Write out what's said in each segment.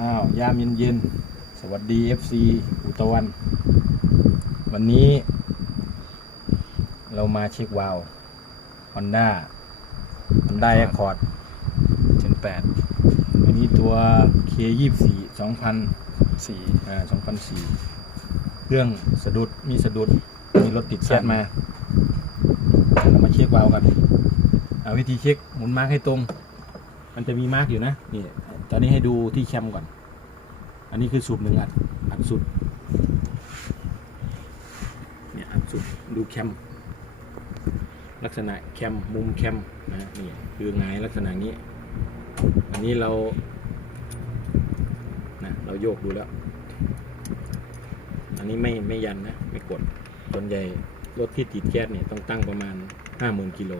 อ้าวยามเย็นๆ สวัสดี FC อุตะวัน วันนี้ เรามาเช็ควาล์ว Honda Honda Accord เจนแปดอันนี้ตัว K24 2000สี่อ่า2004เครื่องสะดุดมีสะดุด มีรถติดแซดมา เรามาเช็ควาล์วกัน เอาวิธีเช็คหมุนมาร์กให้ตรง มันจะมีมาร์กอยู่นะ นี่ ตอนนี้ให้ดูที่แคมก่อน อันนี้คือสูบหนึ่งอัดอัดสุด เนี่ยอัดสุดดูแคม ลักษณะแคมมุมแคมนะนี่คือหงลักษณะนี้ อันนี้เรานะเราโยกดูแล้ว อันนี้ไม่ไม่ยันนะ ไม่กดส่วนใหญ่รถที่ติดแก๊สเนี่ยต้องตั้งประมาณห้าหมื่นกิโล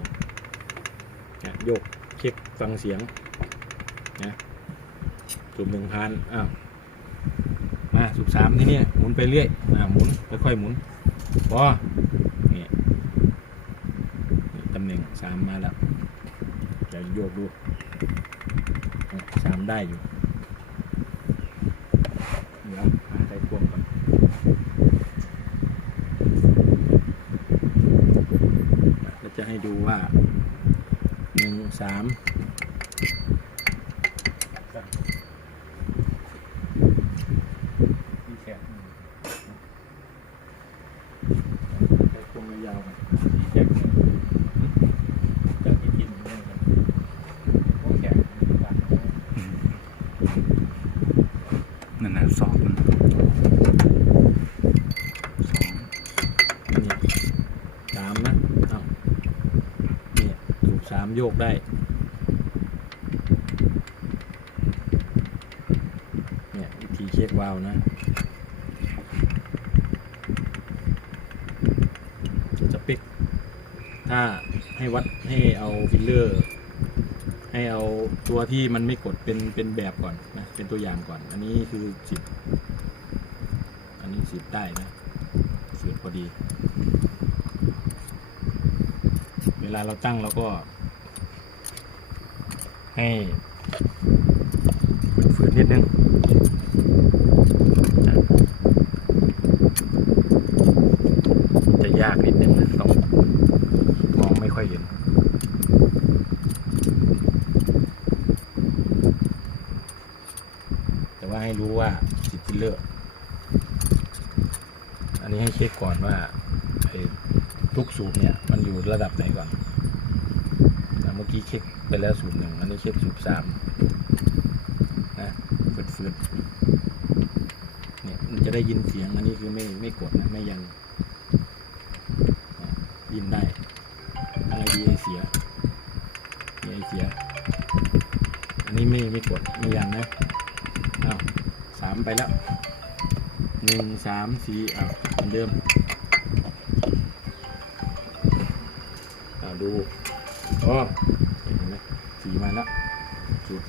นะโยกเช็คฟังเสียงนะ สูบหนึ่งพันอ้าวมาสูบสามที่นี่หมุนไปเรื่อยอ่าหมุนค่อยๆหมุนพอนี่ตำแหน่งสามมาแล้วเดี๋ยวโยกดูสามได้อยู่เดี๋ยวหาใจควงก่อนเราจะให้ดูว่าหนึ่งสามที่แขนใจควง ยาวๆกันแขนจากที่กินเนี่ยกันพวกแขนตัดนั่นนะสองสองนี่สามนะเอาเนี่ยถูกสามโยกได้เนี่ยวิธีเช็ควาล์วนะ สเปค ถ้าให้วัดให้เอาฟิลเลอร์ ให้เอาตัวที่มันไม่กดเป็นเป็นแบบก่อนนะเป็นตัวอย่างก่อน อันนี้คือสิบอันนี้สิบได้นะเสียบพอดี เวลาเราตั้งเราก็ ให้ฝืนๆนิดนึงอะจะยากนิดนึงนะต้องมองไม่ค่อยเห็น แต่ ว่าให้รู้ว่าสิบฟิลเลอร์อันนี้ให้เช็คก่อนว่าทุกสูบเนี่ยมันอยู่ระดับไหนก่อนเมื่อกี้เช็คไปแล้วสูบหนึ่งอันนี้เช็คสูบสามนะฝืดๆเนี่ยมันจะได้ยินเสียงอันนี้คือไม่ไม่กดนะไม่ยันอะยินได้อะไรดีไอเสียดีไอเสีย อันนี้ไม่ไม่กดไม่ยันนะามไปแล้วหนึ่งสามสี่อ้าวเหมือนเดิมอ้าดูอ๋อเห็นไหมสีมาแล้วจุด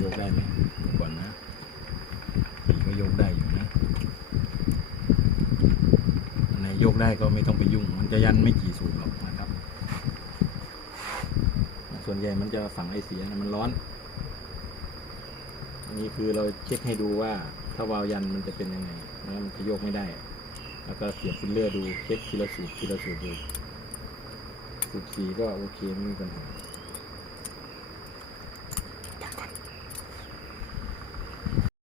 ยกได้ไหมดูก่อนนะสีก็ยกได้อยู่นะ อัน ได้ก็ไม่ต้องไปยุ่ง มันจะยันไม่กี่สูบหรอกนะครับ ส่วนใหญ่มันจะฝังไอเสียนะมันร้อน อันนี้คือเราเช็คให้ดูว่าถ้าวาล์วยันมันจะเป็นยังไงแล้วมันจะโยกไม่ได้ แล้วก็เสียบฟิลเลอร์ดูเช็คทีละสูบทีละสูบดูสูบสีก็โอเคไม่มีปัญหา